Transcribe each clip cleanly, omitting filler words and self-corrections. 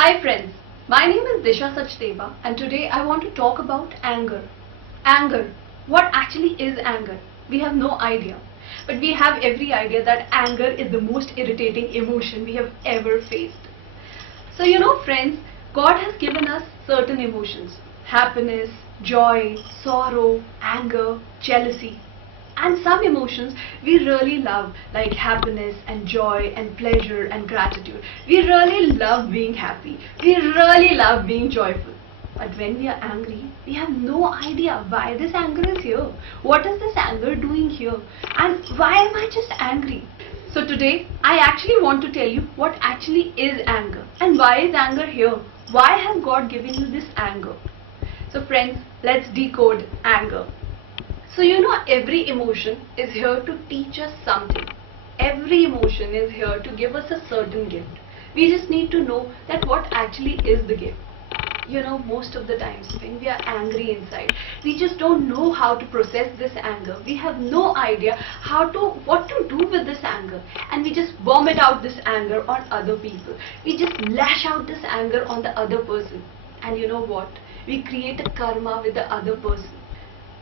Hi friends, my name is Disha Sachdeva and today I want to talk about anger. Anger. What actually is anger? We have no idea. But we have every idea that anger is the most irritating emotion we have ever faced. So friends, God has given us certain emotions. Happiness, joy, sorrow, anger, jealousy. And some emotions we really love, like happiness and joy and pleasure and gratitude. We really love being happy. We really love being joyful. But when we are angry, we have no idea why this anger is here. What is this anger doing here? And why am I just angry? So today, I actually want to tell you what actually is anger and why is anger here? Why has God given you this anger? So friends, let's decode anger. So every emotion is here to teach us something. Every emotion is here to give us a certain gift. We just need to know that what actually is the gift. Most of the times when we are angry inside, we just don't know how to process this anger. We have no idea what to do with this anger, and we just vomit out this anger on other people. We just lash out this anger on the other person. And you know what? We create a karma with the other person.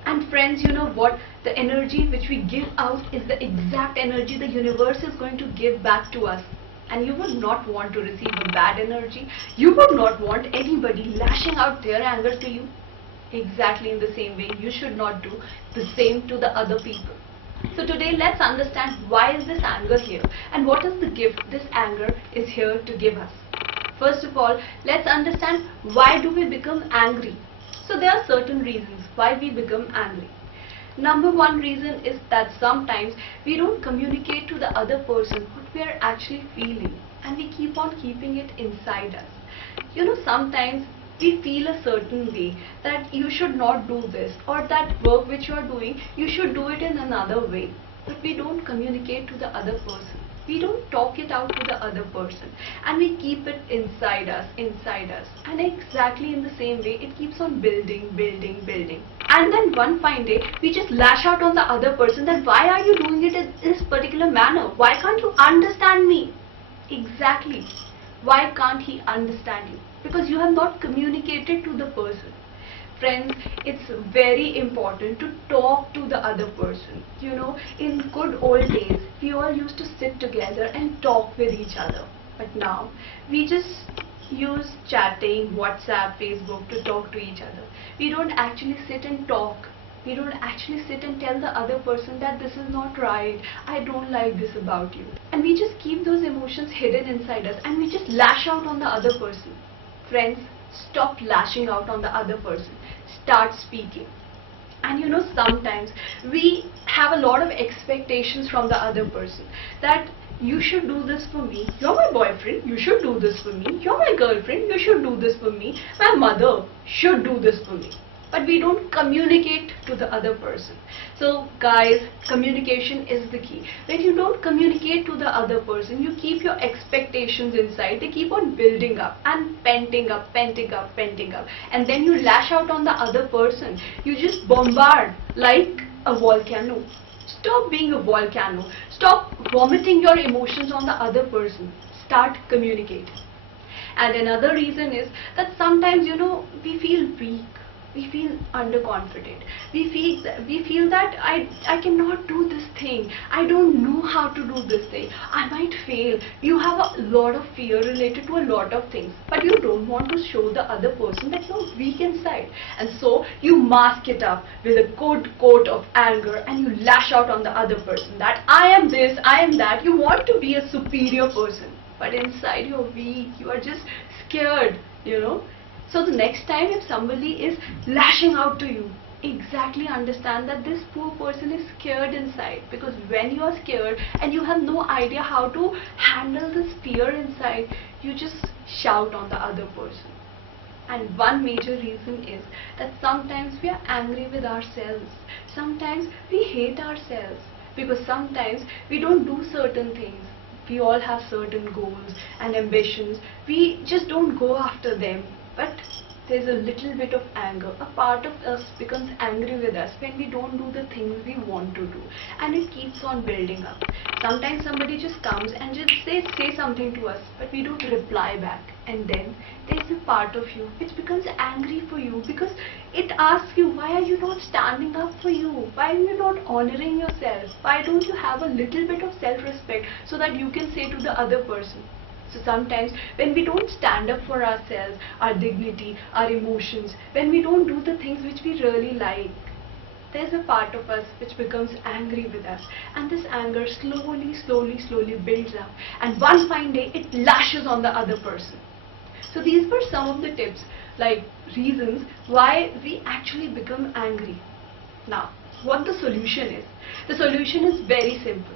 And friends, you know what? The energy which we give out is the exact energy the universe is going to give back to us. And you would not want to receive a bad energy. You would not want anybody lashing out their anger to you. Exactly in the same way, you should not do the same to the other people. So today, let's understand why is this anger here and what is the gift this anger is here to give us. First of all, let's understand why do we become angry. So there are certain reasons why we become angry. Number one reason is that sometimes we don't communicate to the other person what we are actually feeling, and we keep on keeping it inside us. Sometimes we feel a certain way that you should not do this, or that work which you are doing, you should do it in another way. But we don't communicate to the other person. We don't talk it out to the other person, and we keep it inside us. And exactly in the same way, it keeps on building. And then one fine day, we just lash out on the other person that why are you doing it in this particular manner? Why can't you understand me? Exactly. Why can't he understand you? Because you have not communicated to the person. Friends, it's very important to talk to the other person. In good old days, we all used to sit together and talk with each other. But now, we just use chatting, WhatsApp, Facebook to talk to each other. We don't actually sit and talk. We don't actually sit and tell the other person that this is not right, I don't like this about you. And we just keep those emotions hidden inside us and we just lash out on the other person. Friends, stop lashing out on the other person. Start speaking. And sometimes we have a lot of expectations from the other person that you should do this for me. You're my boyfriend, you should do this for me. You're my girlfriend, you should do this for me. My mother should do this for me. But we don't communicate to the other person. So guys, communication is the key. When you don't communicate to the other person, you keep your expectations inside. They keep on building up and penting up. And then you lash out on the other person. You just bombard like a volcano. Stop being a volcano. Stop vomiting your emotions on the other person. Start communicating. And another reason is that sometimes we feel weak. We feel underconfident. We feel that I cannot do this thing. I don't know how to do this thing. I might fail. You have a lot of fear related to a lot of things, but you don't want to show the other person that you're weak inside. And so you mask it up with a good coat of anger and you lash out on the other person that I am this, I am that. You want to be a superior person, but inside you're weak. You are just scared, So the next time if somebody is lashing out to you, exactly understand that this poor person is scared inside, because when you are scared and you have no idea how to handle this fear inside, you just shout on the other person. And one major reason is that sometimes we are angry with ourselves. Sometimes we hate ourselves because sometimes we don't do certain things. We all have certain goals and ambitions. We just don't go after them. But there's a little bit of anger. A part of us becomes angry with us when we don't do the things we want to do, and it keeps on building up. Sometimes somebody just comes and just say something to us, but we don't reply back, and then there's a part of you which becomes angry for you because it asks you, why are you not standing up for you? Why are you not honoring yourself? Why don't you have a little bit of self-respect so that you can say to the other person? So sometimes when we don't stand up for ourselves, our dignity, our emotions, when we don't do the things which we really like, there's a part of us which becomes angry with us, and this anger slowly builds up, and one fine day it lashes on the other person. So these were some of the tips, like reasons why we actually become angry. Now, what the solution is? The solution is very simple.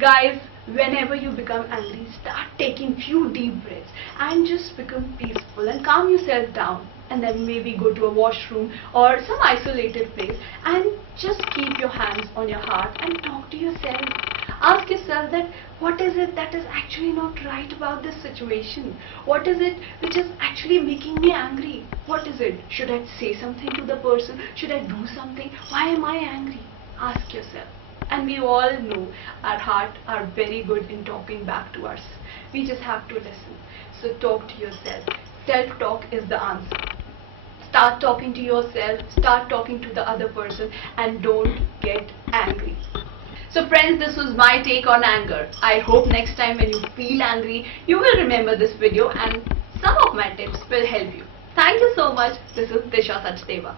Guys, whenever you become angry, start taking few deep breaths and just become peaceful and calm yourself down, and then maybe go to a washroom or some isolated place and just keep your hands on your heart and talk to yourself. Ask yourself that what is it that is actually not right about this situation? What is it which is actually making me angry? What is it? Should I say something to the person? Should I do something? Why am I angry? Ask yourself. And we all know our heart are very good in talking back to us. We just have to listen. So talk to yourself. Self-talk is the answer. Start talking to yourself, start talking to the other person, and don't get angry. So friends, this was my take on anger. I hope next time when you feel angry, you will remember this video and some of my tips will help you. Thank you so much. This is Disha Sachdeva.